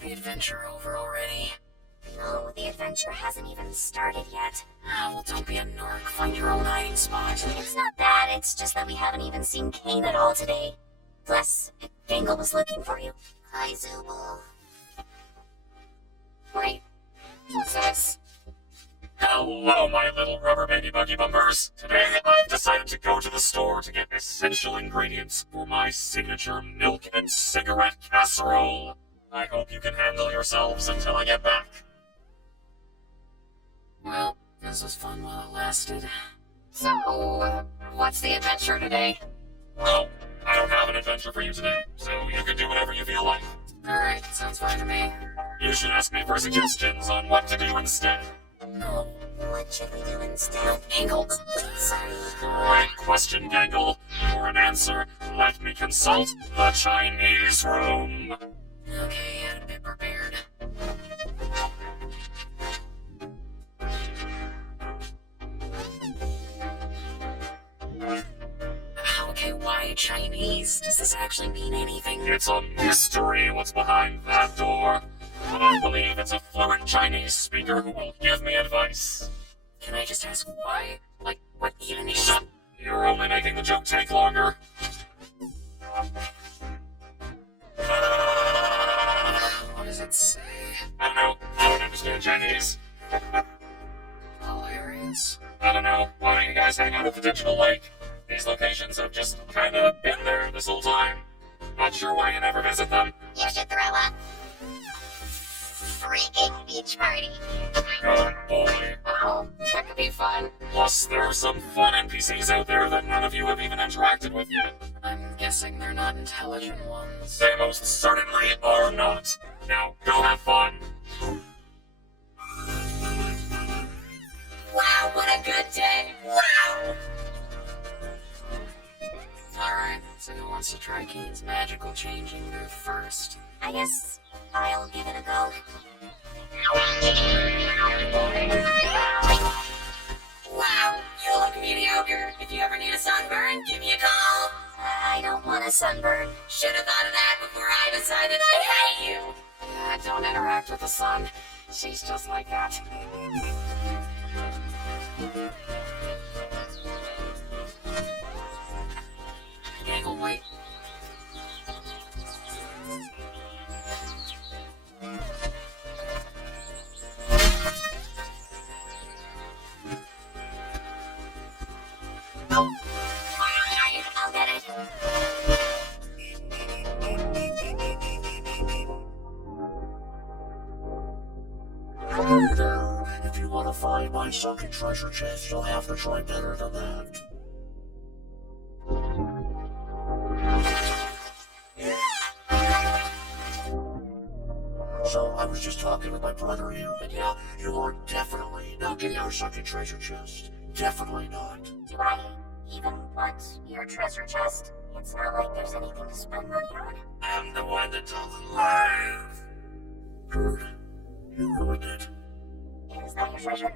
the adventure over already? No, the adventure hasn't even started yet. Ah, well, don't be a narc. Find your own hiding spot. It's not that, it's just that we haven't even seen Kane at all today. Plus, Gangle was looking for you. Hi, Zooble. Wait, what's this? Hello, my little rubber baby buggy bumpers. Today, I've decided to go to the store to get essential ingredients for my signature milk and cigarette casserole. I hope you can handle yourselves until I get back. Well, this was fun while it lasted. So, what's the adventure today? Well, I don't have an adventure for you today, so you can do whatever you feel like. Alright, sounds fine to me. You should ask me for suggestions on what to do instead. No. What should we do instead? Gangle. Sorry. Great question, Gangle. For an answer, let me consult the Chinese room. Okay, had a bit prepared. Okay, why Chinese? Does this actually mean anything? It's a mystery what's behind that door. But I believe it's a fluent Chinese speaker who will give me advice. Can I just ask why? Like, what even is... Shut! You're only making the joke take longer. What does it say? I don't know. I don't understand Chinese. Hilarious. I don't know. Why don't you guys hang out at the digital lake? These locations have just kinda been there this whole time. Not sure why you never visit them. You should throw a freaking beach party. Good boy. Oh, that could be fun. Plus, there are some fun NPCs out there that none of you have even interacted with yet. I'm guessing they're not intelligent ones. They most certainly are not. Now, go have fun. Wow, what a good day! Wow! Alright, so who wants to try Kane's magical changing move first? I guess I'll give it a go. Wow, you look mediocre. If you ever need a sunburn, give me a call. I don't want a sunburn. Should have thought of that before I decided I hate you. Don't interact with the sun. She's just like that. Gangle, wait. I'll get it. Hey there, if you want to find my sunken treasure chest, you'll have to try better than that. So, I was just talking with my brother here, and yeah, you are definitely not getting our sunken treasure chest. Definitely not. Do I even want your treasure chest? It's not like there's anything to spend money on. I'm the one that told the lies. Dude, you ruined it. Is that your treasure?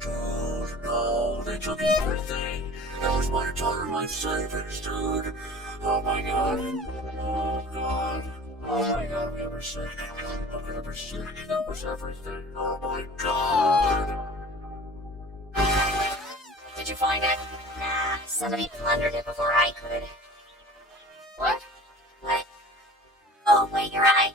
Dude, no, they took everything. That was my entire life savings, dude. Oh my god. Oh god. Oh my god, I've never seen it. I've never seen it. That was everything. Oh my god. Did you find it? Nah, somebody plundered it before I could. What? What? Oh, wait, you're right.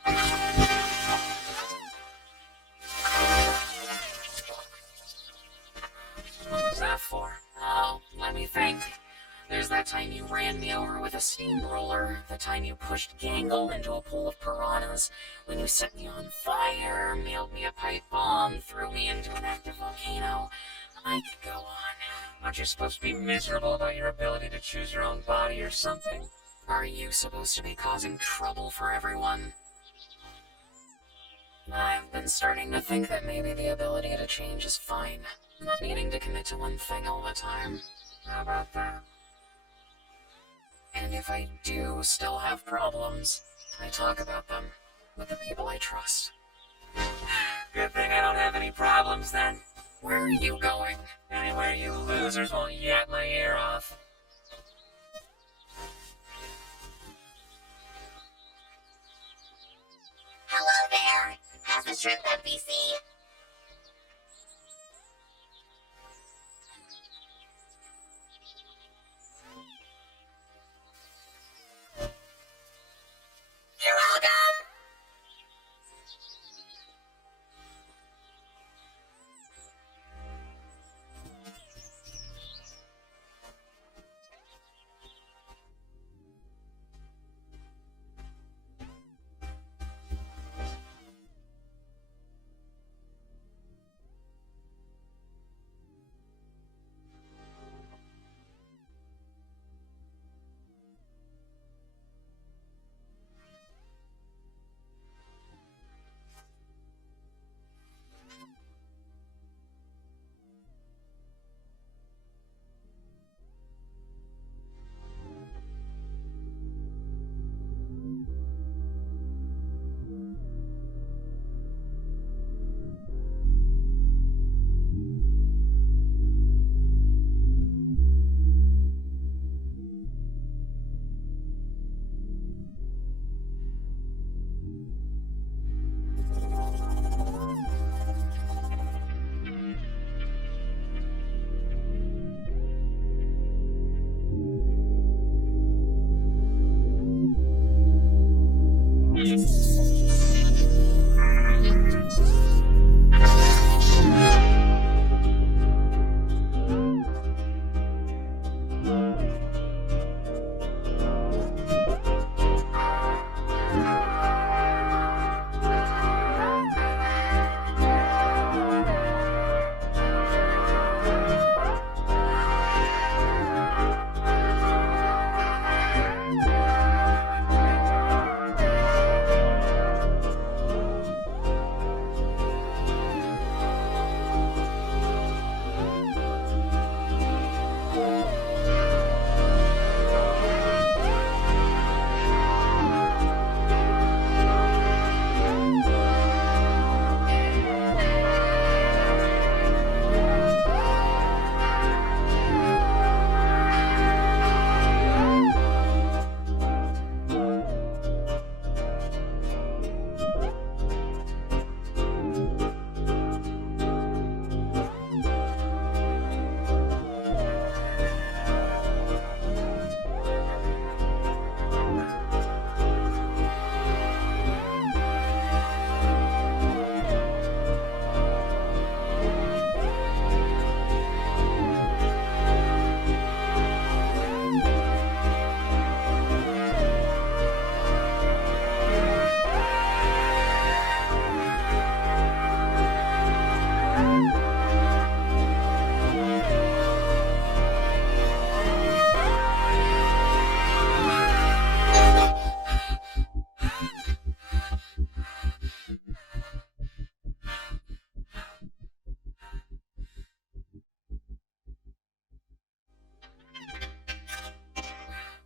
What was that for? Oh, let me think. There's that time you ran me over with a steamroller, the time you pushed Gangle into a pool of piranhas, when you set me on fire, mailed me a pipe bomb, threw me into an active volcano. I could go on. Aren't you supposed to be miserable about your ability to choose your own body or something? Are you supposed to be causing trouble for everyone? I've been starting to think that maybe the ability to change is fine. Not needing to commit to one thing all the time. How about that? And if I do still have problems, I talk about them with the people I trust. Good thing I don't have any problems then. Where are you going? Anywhere you losers won't yap my ear off. Hello there. shrimp NPC. You're welcome!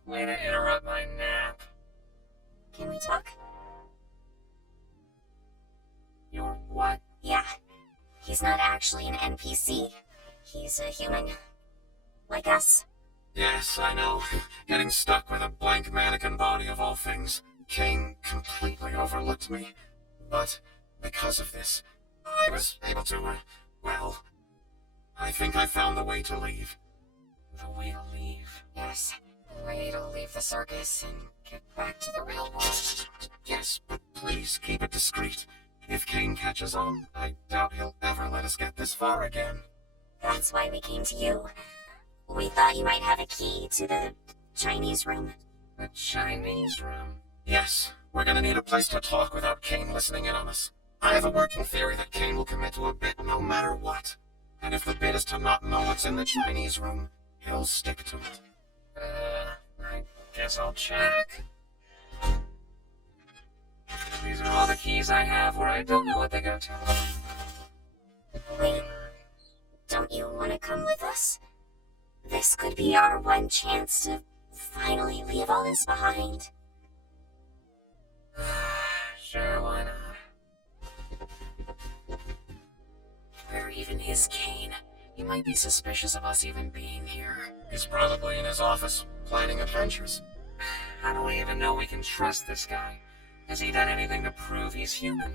Way to interrupt my nap. Can we talk? Your what? Yeah. He's not actually an NPC. He's a human. Like us. Yes, I know. Getting stuck with a blank mannequin body of all things. Kane completely overlooked me. But because of this, I was able to, well, I think I found the way to leave. The way to leave? Yes. The way to leave the circus and get back to the real world. Yes, but please keep it discreet. If Kane catches on, I doubt he'll ever let us get this far again. That's why we came to you. We thought you might have a key to the Chinese room. The Chinese room? Yes, we're gonna need a place to talk without Kane listening in on us. I have a working theory that Kane will commit to a bit no matter what. And if the bit is to not know what's in the Chinese room, he'll stick to it. I guess I'll check. These are all the keys I have where I don't know what they go to. Wait, don't you want to come with us? This could be our one chance to finally leave all this behind. Sure, why not? Where even is Kane? He might be suspicious of us even being here. He's probably in his office, planning adventures. How do we even know we can trust this guy? Has he done anything to prove he's human?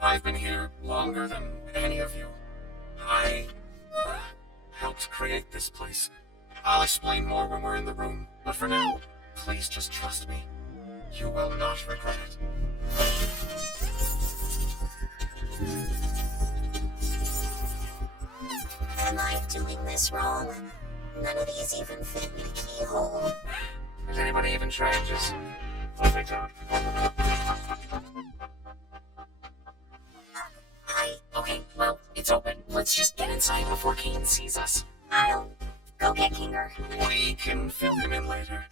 I've been here longer than any of you. I helped create this place. I'll explain more when we're in the room, but for now, please just trust me. You will not regret it. Am I doing this wrong? None of these even fit in the keyhole. Does anybody even try and just... Okay, well, it's open. Let's just get inside before Kane sees us. I'll go get Kinger. We can fill him in later.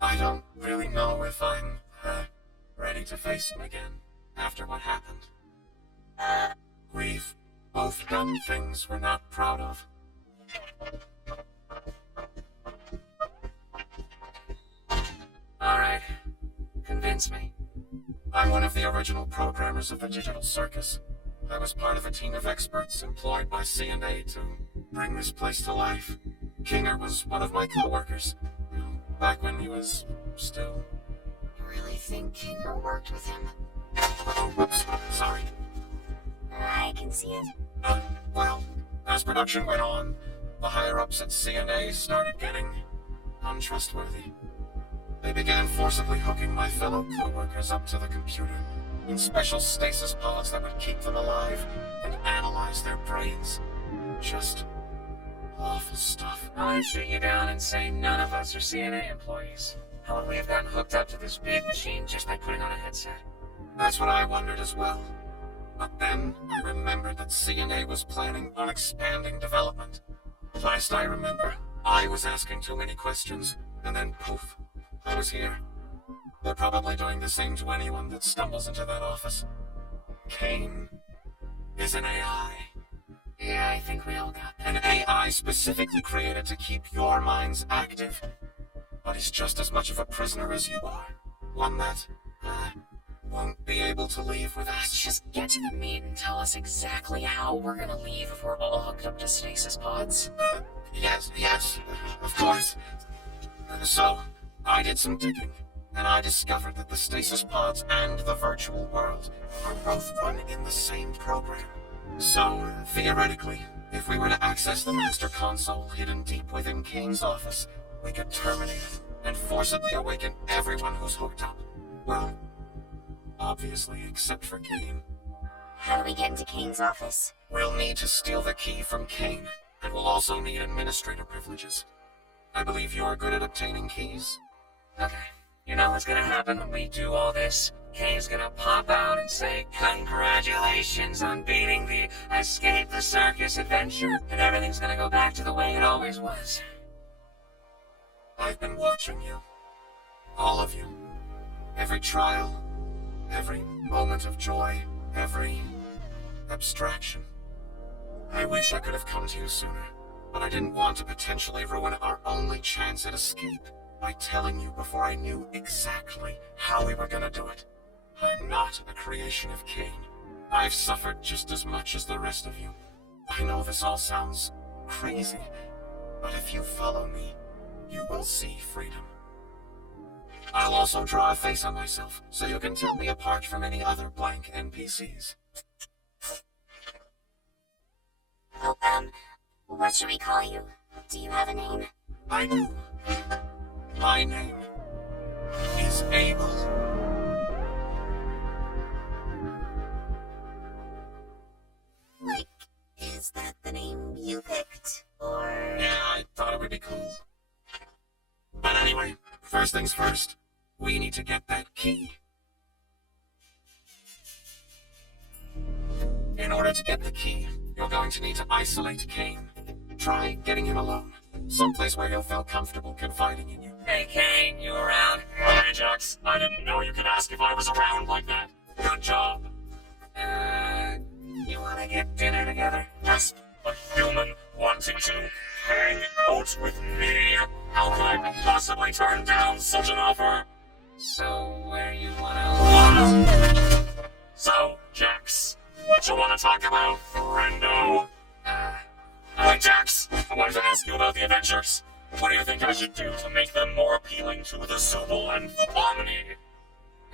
I don't really know if I'm, ready to face him again after what happened. We've both done things we're not proud of. Alright. Convince me. I'm one of the original programmers of the digital circus. I was part of a team of experts employed by C&A to bring this place to life. Kinger was one of my co-workers, back when he was still... You really think Kinger worked with him? Oh, whoops, sorry. I can see it. Well, as production went on, the higher-ups at C&A started getting untrustworthy. They began forcibly hooking my fellow co-workers up to the computer in special stasis pods that would keep them alive and analyze their brains. Just awful stuff. I want to shoot you down and say none of us are CNA employees. How would we have gotten hooked up to this big machine just by putting on a headset? That's what I wondered as well. But then I remembered that C&A was planning on expanding development. Last I remember, I was asking too many questions, and then poof, I was here. They're probably doing the same to anyone that stumbles into that office. Kane is an AI. Yeah, I think we all got that. An AI specifically created to keep your minds active. But he's just as much of a prisoner as you are. One that, won't be able to leave with Let's us. just get to the meat and tell us exactly how we're gonna leave if we're all hooked up to stasis pods. Yes, of course. So, I did some digging, and I discovered that the stasis pods and the virtual world are both run in the same program. So, theoretically, if we were to access the master console hidden deep within Kane's office, we could terminate it and forcibly awaken everyone who's hooked up. Well, obviously, except for Kane. How do we get into Kane's office? We'll need to steal the key from Kane, and we'll also need administrator privileges. I believe you're good at obtaining keys. Okay, you know what's gonna happen when we do all this? Kane's gonna pop out and say, "Congratulations on beating the Escape the Circus adventure," and everything's gonna go back to the way it always was. I've been watching you. All of you. Every trial, every moment of joy, every abstraction. I wish I could have come to you sooner, but I didn't want to potentially ruin our only chance at escape by telling you before I knew exactly how we were gonna do it. I'm not a creation of Kane. I've suffered just as much as the rest of you. I know this all sounds crazy, but if you follow me, you will see freedom. I'll also draw a face on myself, so you can tell me apart from any other blank NPCs. Oh, what should we call you? Do you have a name? I do. My name is Abel. Like, is that the name you picked? Or... Yeah, I thought it would be cool. But anyway, first things first, we need to get that key. In order to get the key, you're going to need to isolate Kane. Try getting him alone, someplace where he'll feel comfortable confiding in you. Hey Kane, you around? Hey, Jax, I didn't know you could ask if I was around like that. Good job. You wanna get dinner together? Just a human wanting to hang out with me. How could I possibly turn down such an offer? So, where you wanna... So, Jax, what you want to talk about, friendo? Hey, Jax, I wanted to ask you about the adventures. What do you think I should do to make them more appealing to the Zooble and the Bomini?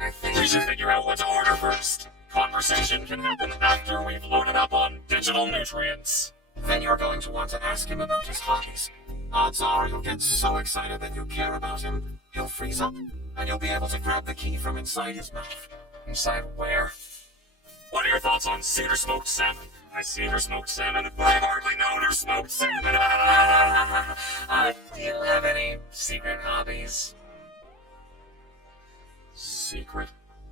I think We should figure out what to order first. Conversation can happen after we've loaded up on digital nutrients. Then you're going to want to ask him about his hobbies. Odds are you'll get so excited that you care about him, he'll freeze up, and you'll be able to grab the key from inside his mouth. Inside where? What are your thoughts on cedar smoked salmon? I cedar smoked salmon, but I hardly know there's smoked salmon. Do you have any secret hobbies? Secret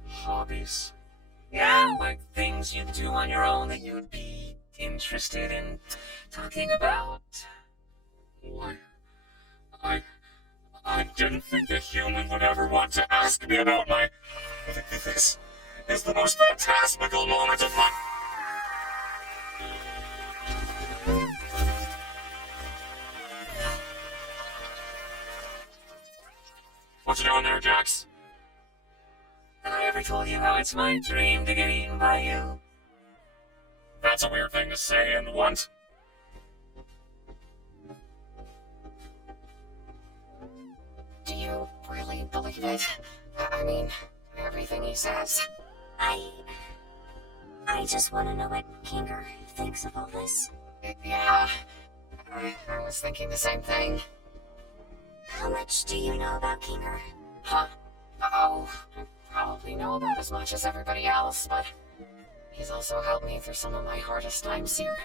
hobbies? Yeah, like things you do on your own that you'd be interested in talking about. Why, I didn't think a human would ever want to ask me about my... This is the most fantastical moment of my... What you doing there, Jax? Have I ever told you how it's my dream to get eaten by you? That's a weird thing to say, and what? Do you really believe it? I mean, everything he says. I just want to know what Kinger thinks of all this. Yeah, I was thinking the same thing. How much do you know about Kinger? Huh? Oh, I probably know about as much as everybody else, but he's also helped me through some of my hardest times here.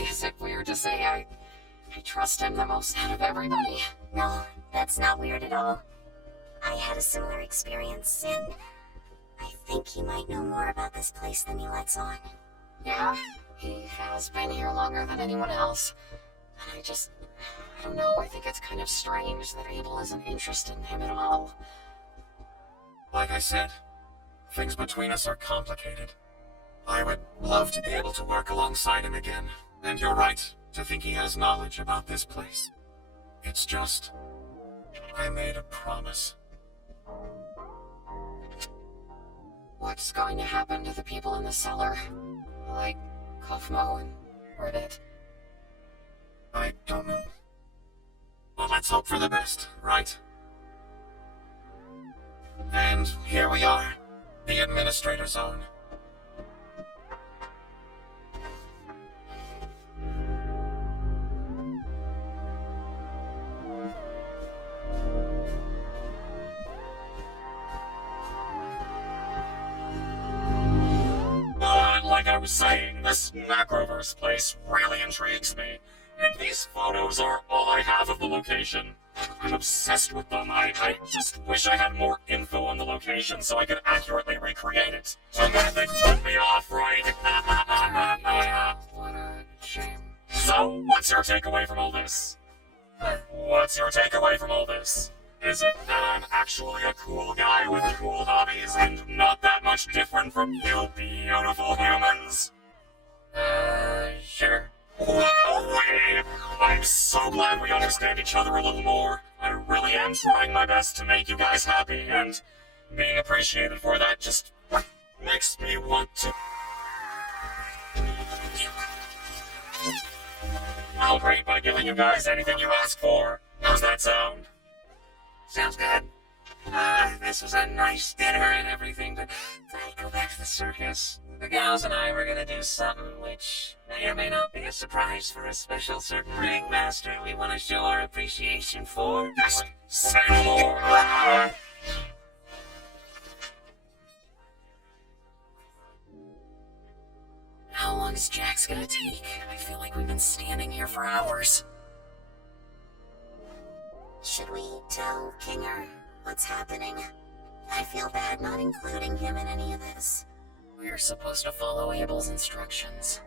Is it weird to say I trust him the most out of everybody? No, that's not weird at all. I had a similar experience, and I think he might know more about this place than he lets on. Yeah, he has been here longer than anyone else. And I don't know, I think it's kind of strange that Abel isn't interested in him at all. Like I said, things between us are complicated. I would love to be able to work alongside him again, and you're right to think he has knowledge about this place. It's just, I made a promise. What's going to happen to the people in the cellar? Like Kofmo and Ribbit? I don't know. But let's hope for the best, right? And here we are, the Administrator Zone. Like I was saying, this Macroverse place really intrigues me. And these photos are all I have of the location. I'm obsessed with them. I just wish I had more info on the location so I could accurately recreate it. So that they put me off, right? Yeah, what a shame. So, what's your takeaway from all this? What's your takeaway from all this? Is it that I'm actually a cool guy with cool hobbies and not that much different from you beautiful humans? Sure. Wow, I'm so glad we understand each other a little more. I really am trying my best to make you guys happy, and being appreciated for that just makes me want to... I'll rate by giving you guys anything you ask for. How's that sound? Sounds good. This was a nice dinner and everything, but I go back to the circus. The gals and I were gonna do something which may or may not be a surprise for a special certain ringmaster we want to show our appreciation for. Just say more. How long is Jax gonna take? I feel like we've been standing here for hours. Should we tell Kinger what's happening? I feel bad not including him in any of this. We're supposed to follow Abel's instructions.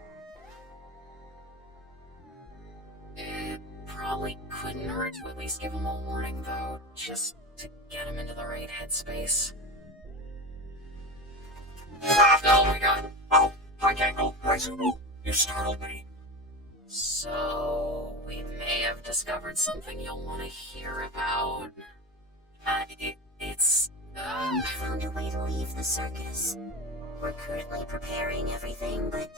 It probably couldn't hurt to at least give him a warning, though, just to get him into the right headspace. Oh my god. Oh, hi Gangle, hi Zubo. You startled me. So, we may have discovered something you'll want to hear about. I found a way to leave the circus. We're currently preparing everything, but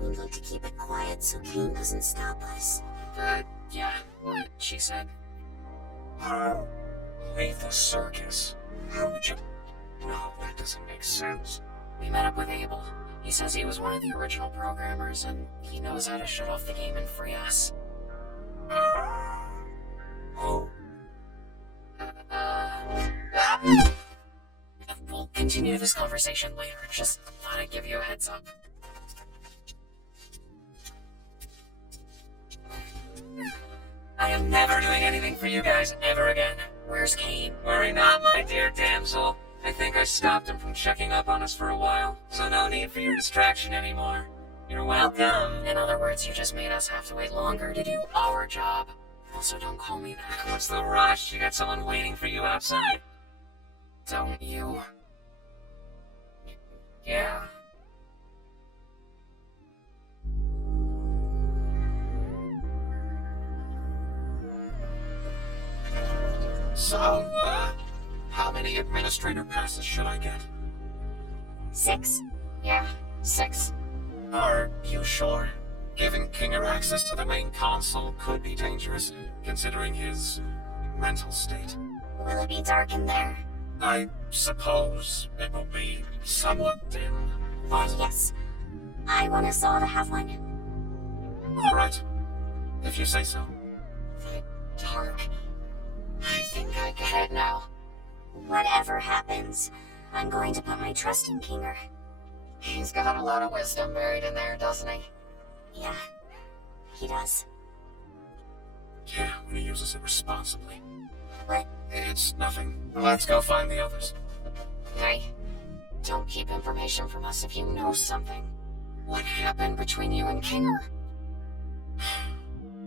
we need to keep it quiet so Kane doesn't stop us. Yeah, what she said. How? Leave the circus? How would you... No, that doesn't make sense. We met up with Abel. He says he was one of the original programmers, and he knows how to shut off the game and free us. Oh. We'll continue this conversation later. Just thought I'd give you a heads up. I am never doing anything for you guys ever again. Where's Kane? Worry not, my dear damsel. I think I stopped him from checking up on us for a while, so no need for your distraction anymore. You're welcome. In other words, you just made us have to wait longer to do our job. Also, don't call me that. What's the rush? You got someone waiting for you outside. Don't you? Yeah. So, how many administrator passes should I get? 6. Yeah, 6. Are you sure? Giving Kinger access to the main console could be dangerous, considering his mental state. Will it be dark in there? I suppose it will be somewhat dim, but Yes. I want us all to have one. alright, if you say so. Dark. I think I get it now. Whatever happens, I'm going to put my trust in Kinger. He's got a lot of wisdom buried in there, doesn't he? Yeah, he does. Yeah, when he uses it responsibly. What? It's nothing. Let's go find the others. Hey, don't keep information from us if you know something. What happened between you and Kinger?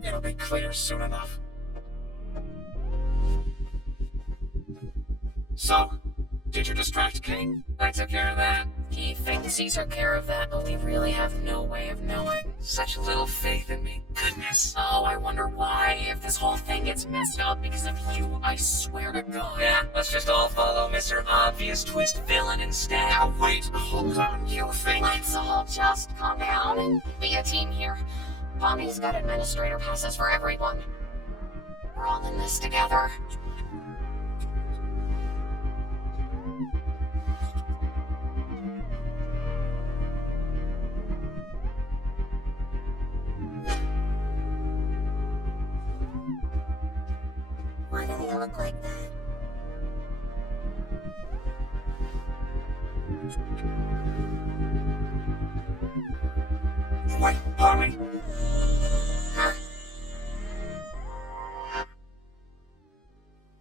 It'll be clear soon enough. So, did you distract Kane? I took care of that. He thinks he took care of that, but we really have no way of knowing. Such little faith in me. Goodness. Oh, I wonder why. If this whole thing gets messed up because of you, I swear to God. Yeah, let's just all follow Mr. Obvious Twist Villain instead. Now wait, hold on, you think? Let's all just calm down and be a team here. Bonnie's got administrator passes for everyone. We're all in this together. Why do they look like that? Wait, Bonnie. Huh?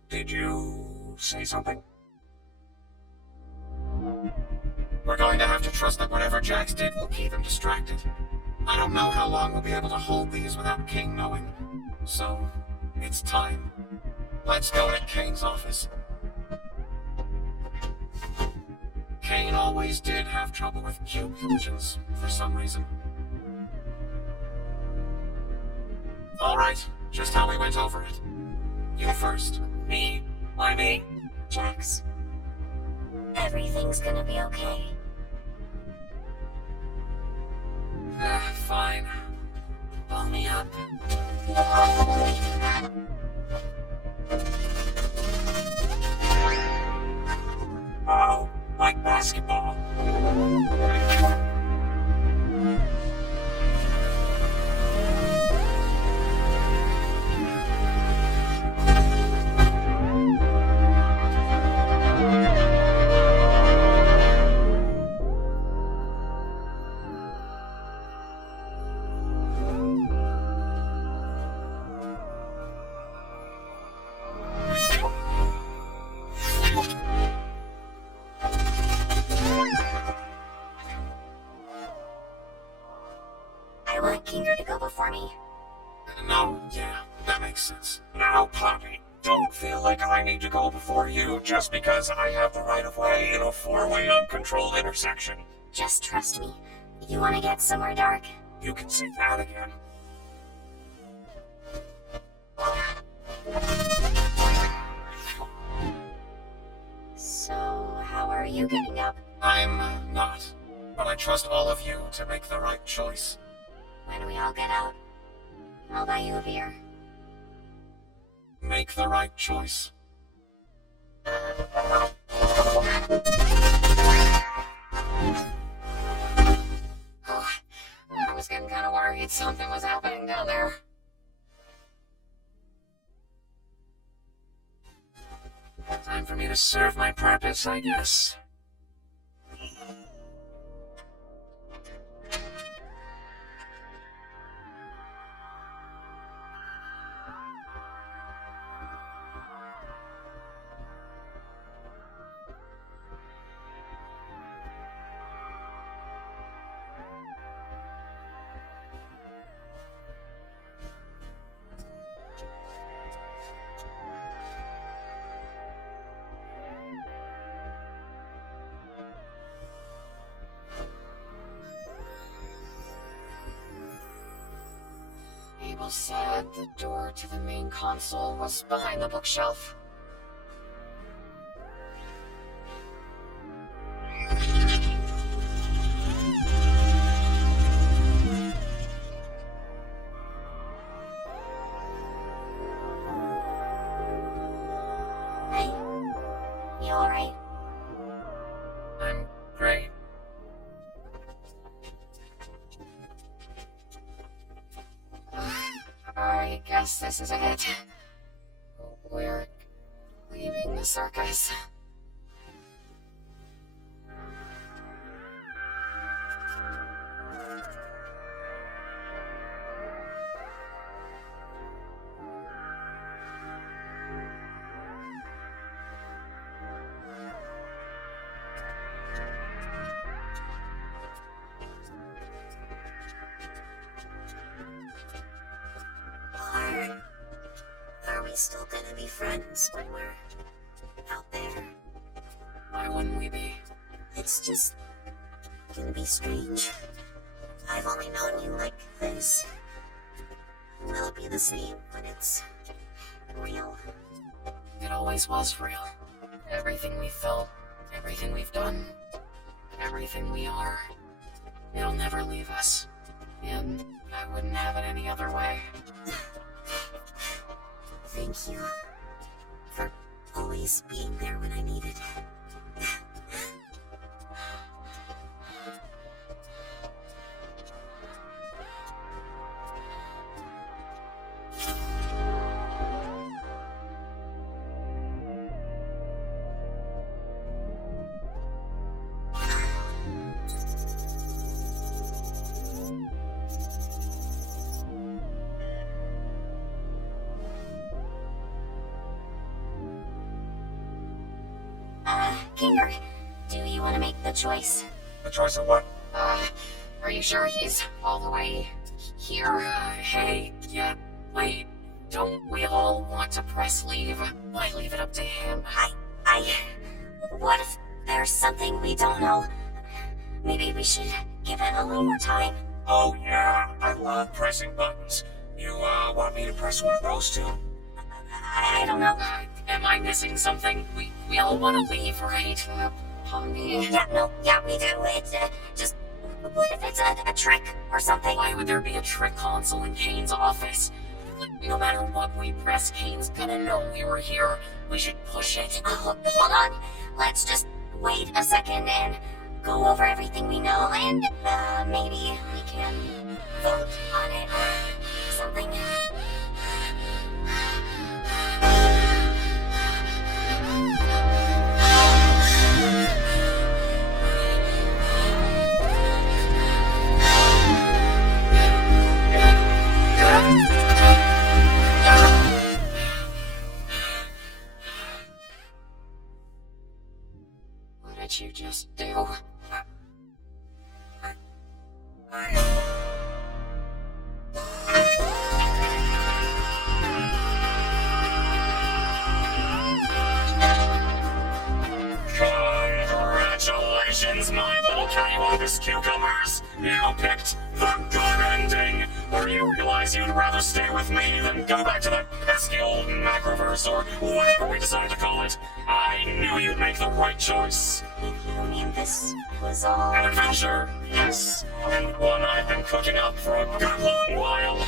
Did you say something? We're going to have to trust that whatever Jax did will keep him distracted. I don't know how long we'll be able to hold these without King knowing. So, it's time. Let's go to Kane's office. Kane always did have trouble with cube collisions, for some reason. Alright, just how we went over it. You first. Me? Why me? Jax. Everything's gonna be okay. Fine. Ball me up. Oh, like basketball. I want Kinger to go before me. No, yeah, that makes sense. Now, Poppy, don't feel like I need to go before you just because I have the right of way in a four-way uncontrolled intersection. Just trust me. You want to get somewhere dark? You can say that again. So, how are you getting up? I'm not, but I trust all of you to make the right choice. When we all get out, I'll buy you a beer. Make the right choice. Wait, something was happening down there. Time for me to serve my purpose, I guess. Abel said the door to the main console was behind the bookshelf. Hey, you alright? I'm great. I guess this is it. We're leaving the circus. Are we still gonna be friends when we're out there? Why wouldn't we be? It's just gonna be strange. I've only known you like this. Will it be the same when it's real? It always was real. Everything we felt, everything we've done, everything we are. It'll never leave us. And I wouldn't have it any other way. Thank you for always being there when I needed it. Kinger, do you want to make the choice? The choice of what? Are you sure he's all the way here? Hey, yeah, wait. Don't we all want to press leave? Why leave it up to him? What if there's something we don't know? Maybe we should give it a little more time. Oh yeah, I love pressing buttons. You, want me to press one of those two? I don't know. Am I missing something? We all want to leave, right? Honey. Yeah, we do. It's just, what if it's a trick or something? Why would there be a trick console in Kane's office? No matter what we press, Kane's gonna know we were here. We should push it. Hold on. Let's just wait a second and go over everything we know, and maybe we can vote on it or something. What did you just do? Congratulations, my little cattywampus cucumbers! You picked the good ending, where you realize you'd rather stay with me than go back to that pesky old macroverse or whatever we decided to call it. I knew you'd make the right choice. You mean this was all... An adventure, yes, and one I've been cooking up for a good long while.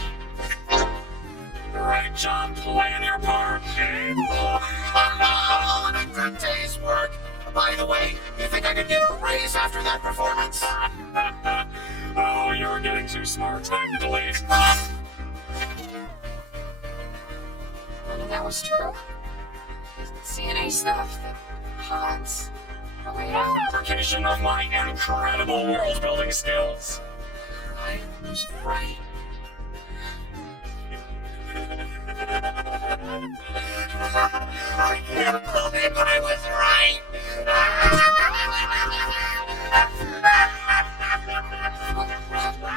Great job playing your part, Abel. A good day's work. By the way, you think I could get a raise after that performance? Oh, you're You're getting too smart. Time to delete. None of that was true. CNA stuff, the pods. Oh yeah. Fabrication of my incredible world-building skills. I was right. I can't believe I was right.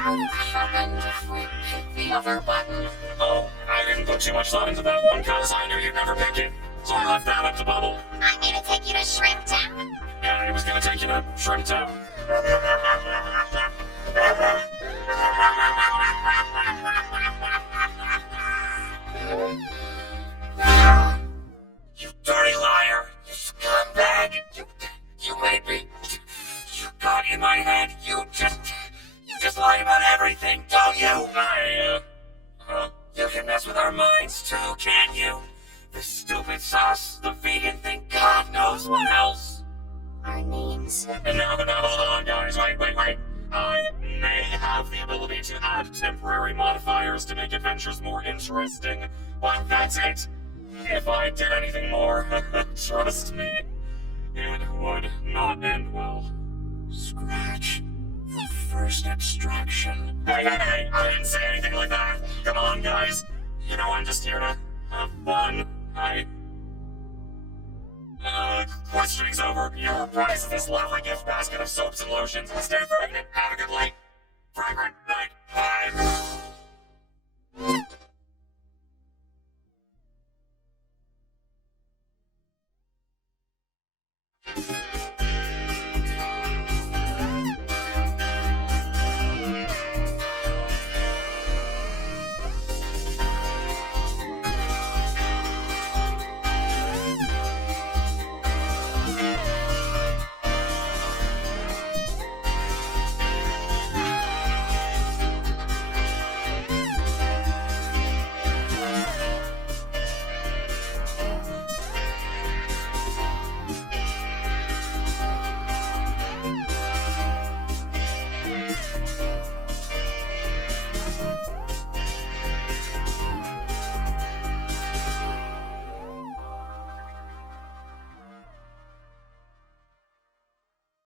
What happened if we hit the other button? Oh, I didn't put too much thought into that one because I knew you'd never pick it. So I left that up to Bubble. I'm gonna take you to Shrimp Town. Yeah, he was gonna take you to Shrimp Town. You dirty liar! You scumbag! You made me. You got in my head. You just lie about everything, don't you? You can mess with our minds too, can't you? The stupid sauce, the vegan thing, God knows what else. Our names. And now, hold on, guys. Wait. I may have the ability to add temporary modifiers to make adventures more interesting, but that's it. If I did anything more, trust me, it would not end well. Scratch. The first abstraction. Hey, I didn't say anything like that. Come on, guys. You know I'm just here to have fun. Questioning's over. Your prize is this lovely gift basket of soaps and lotions. Stay pregnant. Have a good night. Fragrant.